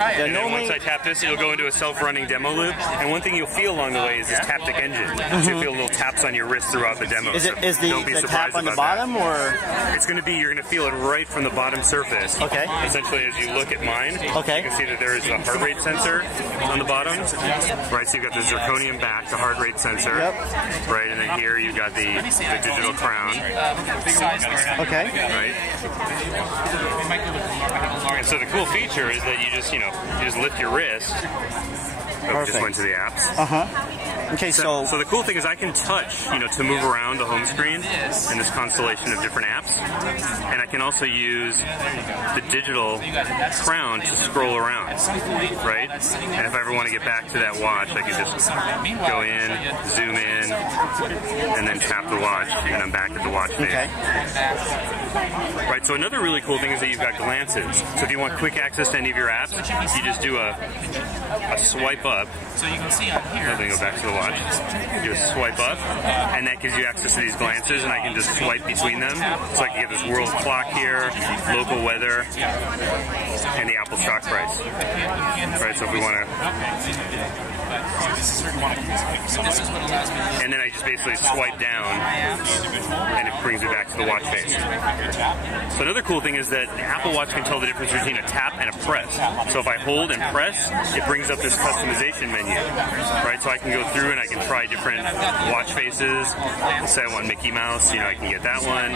And then once I tap this, it'll go into a self-running demo loop. And one thing you'll feel along the way is this Taptic engine. So you'll feel little taps on your wrist throughout the demo. Is the tap on the bottom, or? It's going to be, you're going to feel it right from the bottom surface. Okay. Essentially, as you look at mine, okay, you can see that there is a heart rate sensor on the bottom. Right, so you've got the zirconium back, the heart rate sensor. Yep. Right, and then here you've got the digital crown. Okay. Right. And so the cool feature is that you just lift your wrist. Oh, just went to the apps. Okay, so the cool thing is I can touch, to move around the home screen in this constellation of different apps, and I can also use the digital crown to scroll around, right? And if I ever want to get back to that watch, I can just go in, zoom in, and then tap the watch, and I'm back at the watch face. Okay. Right, so another really cool thing is that you've got glances. So if you want quick access to any of your apps, you just do a swipe up. So you can see on here. Then go back to the watch. You just swipe up, and that gives you access to these glances, and I can just swipe between them. So I can get this world clock here, local weather, and the Apple stock price. Right, so if we want to... And then I just basically swipe down, and it brings me back to the watch face. So another cool thing is that the Apple Watch can tell the difference between a tap and a press. So if I hold and press, it brings up this customization menu, right? So I can go through and I can try different watch faces. Let's say I want Mickey Mouse, I can get that one.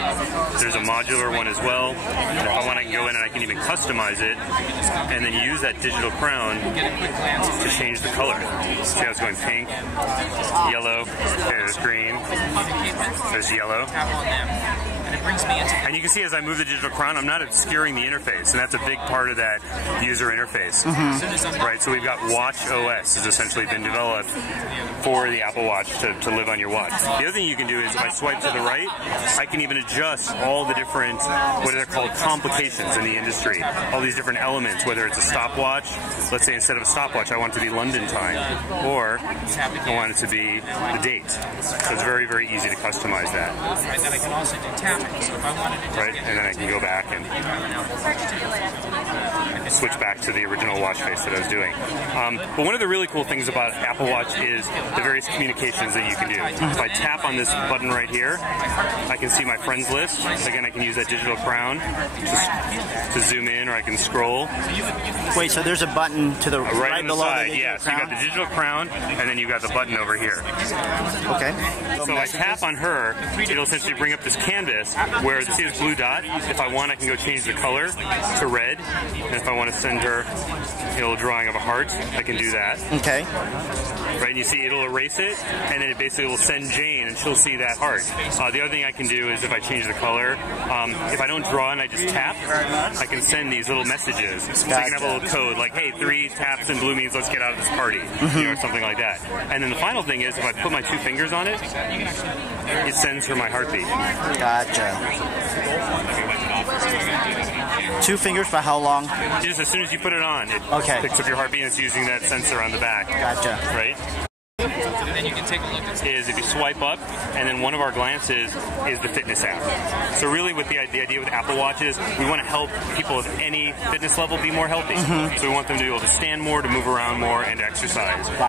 There's a modular one as well. And if I want, I can go in and I can even customize it, and then use that digital crown to change the color. See how it's going pink, yellow, okay, there's green, there's yellow. And you can see as I move the digital crown, I'm not obscuring the interface, and that's a big part of that user interface. Right, so we've got Watch OS has essentially been developed for the Apple Watch to live on your watch. The other thing you can do is if I swipe to the right, I can even adjust all the different, what are called complications in the industry. All these different elements, whether it's a stopwatch, let's say instead of a stopwatch I want it to be London time, or I want it to be the date. So it's very, very easy to customize that. Right, then I can also do tapping. So if I wanted to right, and then I can go back and switch back to the original watch face that I was doing. But one of the really cool things about Apple Watch is the various communications that you can do. If I tap on this button right here, I can see my friends list. Again, I can use that digital crown to zoom in, or I can scroll. Wait, so there's a button to the right on the below side, the digital yeah. So you got the digital crown, and then you got the button over here. Okay. So if I tap on her, it'll essentially bring up this canvas where you see this blue dot. If I want, I can go change the color to red, and if I want to send her a little drawing of a heart, I can do that. Okay. Right, and you see it'll erase it, and then it basically will send Jane, and she'll see that heart. The other thing I can do is if I change the color, if I don't draw and I just tap, I can send these little messages. So I can have a little code like, hey, 3 taps in blue means let's get out of this party, or something like that. And then the final thing is if I put my 2 fingers on it, it sends her my heartbeat. Gotcha. 2 fingers for how long? Just as soon as you put it on, it picks up your heartbeat, and it's using that sensor on the back. Gotcha. Right? Then you can take a look at is if you swipe up, and then one of our glances is the fitness app. So really with the idea with Apple Watches, we want to help people with any fitness level be more healthy. So we want them to be able to stand more, to move around more, and to exercise.